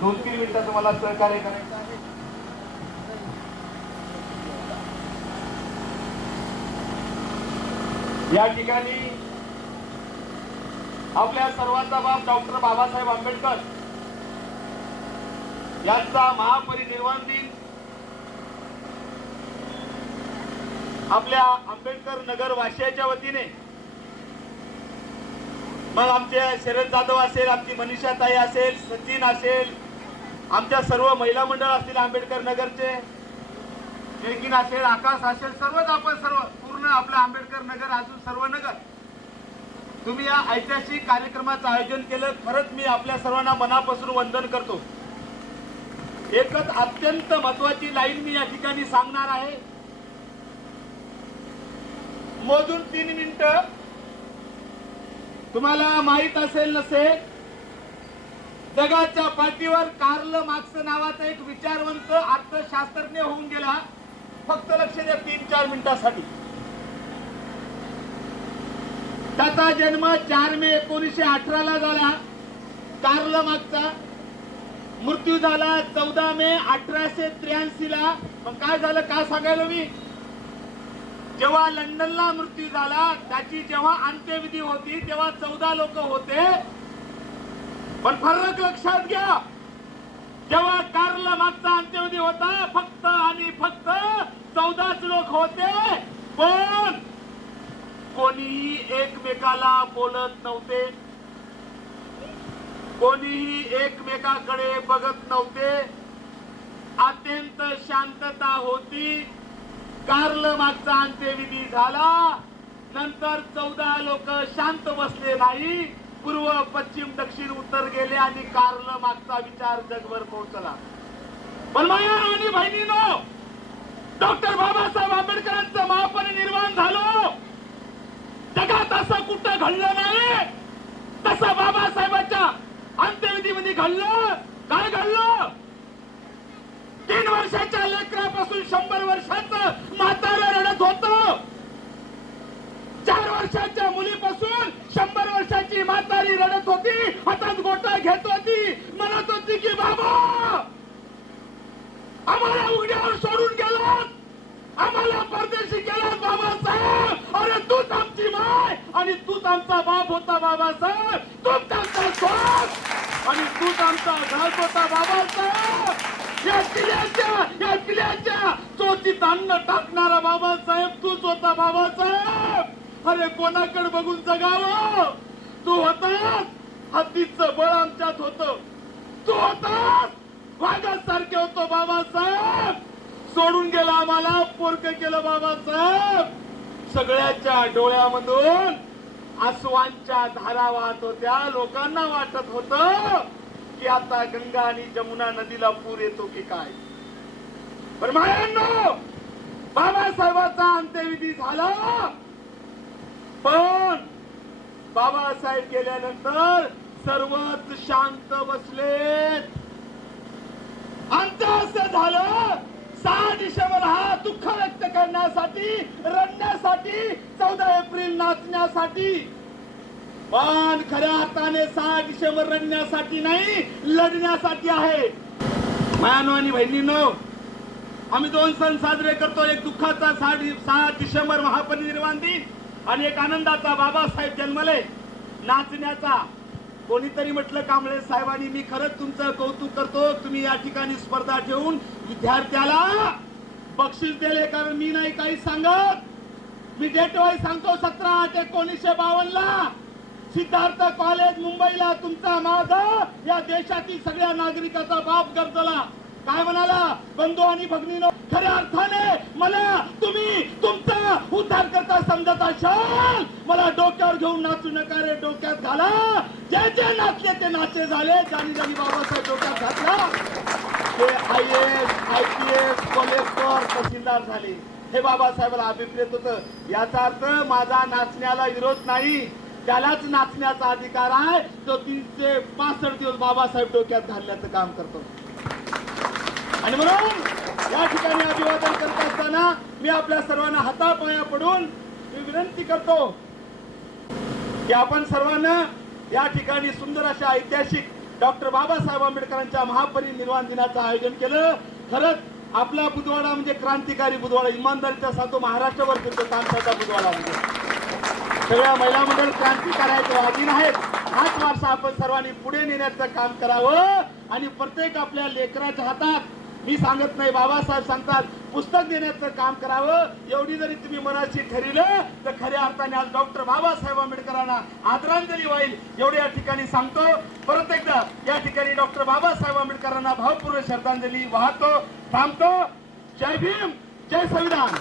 2-3 मिनिटाचं मला सहकार्य करायचं आहे. या ठिकाणी आपल्या सर्वांचा बाप डॉक्टर बाबासाहेब आंबेडकर यांचा महापरिनिर्वाण दिन आपल्या आंबेडकर नगर वाशियाच्या वतीने, मग आमचे शरद जाधव असेल, आमची मनीषा ताई असेल, सचिन असेल, आमच्या सर्व महिला मंडळ असतील आंबेडकर नगरचे, जयकीन असेल, आकाश असेल, सर्वच आपण सर्व पूर्ण आपलं आंबेडकर नगर, अजून सर्व नगर, तुम्ही या ऐतिहासिक कार्यक्रमाचं आयोजन केलं. खरंच मी आपल्या सर्वांना मनापासून वंदन करतो. एकच अत्यंत महत्वाची लाईन मी या ठिकाणी सांगणार आहे. मोजून 3 मिनिटं. तुम्हाला माहित असेल नसेल, जगाच्या पाठीवर कार्ल मार्क्स नावाचा एक विचारवंत अर्थशास्त्रज्ञ होऊन गेला. फक्त लक्ष द्या 3-4 मिनिटांसाठी. त्याचा जन्म 4 मे 1918 ला झाला. कार्ल मार्क्सचा मृत्यू झाला 14 मे 1883 ला. मग काय झालं, काय सांगायला मी, जेव्हा लंडनला मृत्यू झाला, त्याची जेव्हा अंत्यविधी होती तेव्हा 14 लोक होते. पण फरक लक्षात घ्या, जेव्हा कार्ल मार्क्सचा अंत्यविधी होता फक्त आणि फक्त 14च लोक होते. पण कोणीही एकमेकाला बोलत नव्हते, कोणीही एकमेकाकडे बघत नव्हते. अत्यंत शांतता होती. कार्ल मार्क्सचा अंत्यविधी झाला, नंतर 14 लोक शांत बसले नाही. पूर्व, पश्चिम, दक्षिण, उत्तर गेले आणि कार्ल मार्क्सचा विचार जगभर पोहोचला. पण माया आणि बहिणीनो, डॉक्टर बाबासाहेब आंबेडकरांचं महापरिनिर्वाण झालं. जगात असं कुठं घडलं नाही तसं बाबासाहेबांच्या अंत्यविधीमध्ये घडलं. काय घडलं? 3 वर्षाच्या लेकरापासून 100 वर्षाचं म्हातारं रडत होतं. 4 वर्षाच्या मुलीपासून 100 वर्षाची म्हातारी रडत होती, हातात गोटा घेत होती, म्हणत होती की बाबा आम्हाला उघड्यावर सोडून गेलात, आम्हाला परदेशी केलात बाबासाहेब. अरे तूच आमची माय आणि तूच आमचा बाप होता बाबासाहेब, तूच आमचा स्वास आणि तूच आमचा घास होता बाबासाहेब. या किल्ल्याच्या चोचीत अन्न टाकणारा बाबासाहेब तूच होता बाबासाहेब. अरे कोणाकडे बघून जगावं? तू होतास, हत्तीचं बळ आमच्यात होतं. तू होतास, वाघासारखे होतो बाबासाहेब. सोडून गेला आम्हाला, पोरकं केलं बाबासाहेब. सगळ्याच्या डोळ्यामधून आसवांच्या धारा वाहत होत्या. लोकांना वाटत होतं की आता गंगा आणि जमुना नदीला पूर येतो की काय. पण मायांनो, बाबासाहेबांचा अंत्यविधी झाला. पण बाबासाहेब गेल्यानंतर सर्वच शांत बसलेत. आमचं असं झालं, 6 डिसेंबर हा दुःख व्यक्त करण्यासाठी, रडण्यासाठी, 14 एप्रिल नाचण्यासाठी. पण खऱ्या अर्थाने 6 डिसेंबर रडण्यासाठी नाही, लढण्यासाठी आहे. मायानो आणि बहिणींनो, आम्ही 2 सण साजरे करतो. एक दुःखाचा 6 डिसेंबर महापरिनिर्वाण दिन आणि एक आनंदाचा बाबासाहेब जन्मले, नाचण्याचा. कोणीतरी म्हटलं कांबळे साहेबांनी, मी खरंच तुमचं कौतुक करतो, तुम्ही या ठिकाणी स्पर्धा ठेवून विद्यार्थ्याला बक्षीस दिले. कारण मी नाही काही सांगत, मी डेट वाईज सांगतो. 17/8/1952 ला सिद्धार्थ कॉलेज मुंबईला तुमचा माझा या देशातील सगळ्या नागरिकाचा बाप गरजला. काय म्हणाला? बंधू आणि भगिनीनो, खऱ्या अर्थाने मला तुम्ही तुमचा उद्धार करता समजत असाल, मला डोक्यावर घेऊन नाचू नका रे, डोक्यात घाला. जे जे नाचले ते नाचे झाले. ज्यांनी ज्यांनी बाबासाहेब डोक्यात घातला ते IAS, IPS, कलेक्टर, तहसीलदार झाले. हे बाबासाहेबाला अभिप्रेत होतं. याचा अर्थ माझा नाचण्याला विरोध नाही, त्यालाच नाचण्याचा अधिकार आहे, तो 365 दिवस बाबासाहेब डोक्यात घालण्याचं काम करतो. आणि म्हणून या ठिकाणी अभिवादन करत असताना मी आपल्या सर्वांना हातापाया पडून मी विनंती करतो की आपण सर्वांना या ठिकाणी सुंदर अशा ऐतिहासिक डॉक्टर बाबासाहेब आंबेडकरांच्या महापरिनिर्वाण दिनाचं आयोजन केलं. खरंच आपला बुधवाडा म्हणजे क्रांतिकारी बुधवाडा, इमानदारीचा साधू महाराष्ट्रभर फिरतो तामसाचा बुधवाडा म्हणजे. सगळ्या महिला मंडळ क्रांतिकार्याचे वागीण आहेत. हाच वारसा आपण सर्वांनी पुढे नेण्याचं काम करावं आणि प्रत्येक आपल्या लेकराच्या हातात, मी सांगत नाही बाबासाहेब सांगतात, पुस्तक देण्याचं काम करावं. एवढी जरी तुम्ही मनाशी ठरवलं तर खऱ्या अर्थाने आज डॉक्टर बाबासाहेब आंबेडकरांना आदरांजली होईल एवढी या ठिकाणी सांगतो. परत एकदा या ठिकाणी डॉक्टर बाबासाहेब आंबेडकरांना भावपूर्ण श्रद्धांजली वाहतो. थांबतो. जय भीम, जय संविधान.